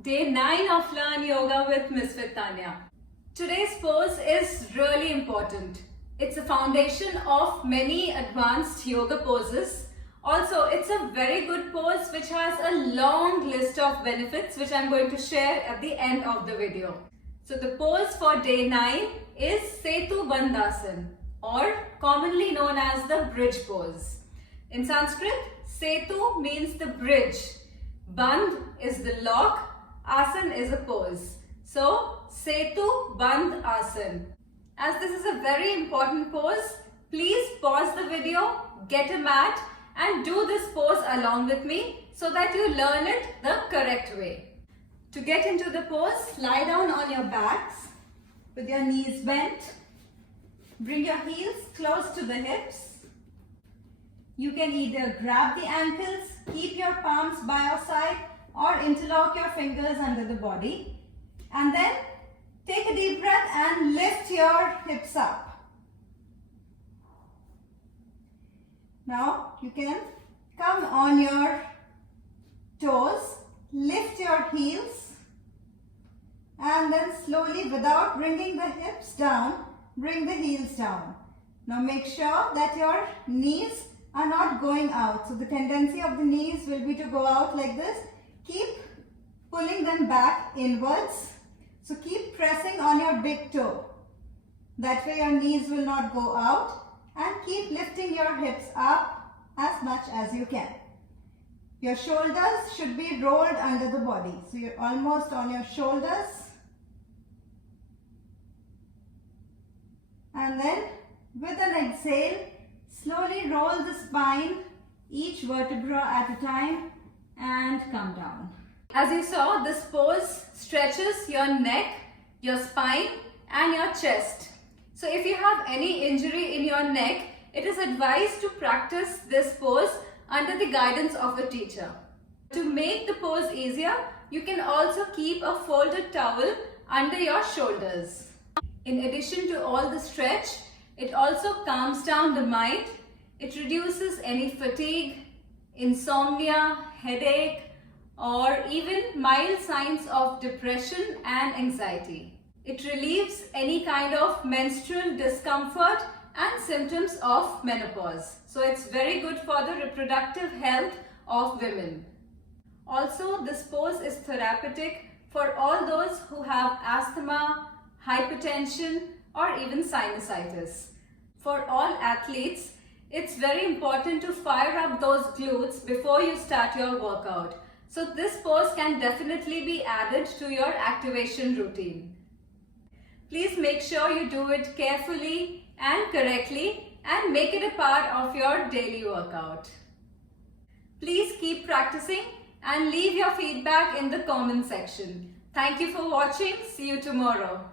Day 9 of Learn Yoga with Miss Tanya. Today's pose is really important. It's a foundation of many advanced yoga poses. Also, it's a very good pose which has a long list of benefits which I'm going to share at the end of the video. So the pose for day 9 is Sethu Bandhansana, or commonly known as the bridge pose. In Sanskrit, Sethu means the bridge. Bandh is the lock. Asan is a pose. So, Sethu Bandhansana. As this is a very important pose, please pause the video, get a mat and do this pose along with me so that you learn it the correct way. To get into the pose, lie down on your backs with your knees bent. Bring your heels close to the hips. You can either grab the ankles, keep your palms by your side, or interlock your fingers under the body. And then take a deep breath and lift your hips up. Now you can come on your toes, lift your heels, and then slowly, without bringing the hips down, bring the heels down. Now make sure that your knees are not going out. So the tendency of the knees will be to go out like this. Keep pulling them back inwards. So keep pressing on your big toe. That way your knees will not go out, and keep lifting your hips up as much as you can. Your shoulders should be rolled under the body. So you're almost on your shoulders. And then with an exhale, slowly roll the spine, each vertebra at a time, and come down. As you saw, this pose stretches your neck, your spine and your chest. So if you have any injury in your neck, it is advised to practice this pose under the guidance of a teacher. To make the pose easier, you can also keep a folded towel under your shoulders. In addition to all the stretch, it also calms down the mind. It reduces any fatigue, insomnia, headache, or even mild signs of depression and anxiety. It relieves any kind of menstrual discomfort and symptoms of menopause. So it's very good for the reproductive health of women. Also, this pose is therapeutic for all those who have asthma, hypertension, or even sinusitis. For all athletes, it's very important to fire up those glutes before you start your workout. So this pose can definitely be added to your activation routine. Please make sure you do it carefully and correctly and make it a part of your daily workout. Please keep practicing and leave your feedback in the comment section. Thank you for watching. See you tomorrow.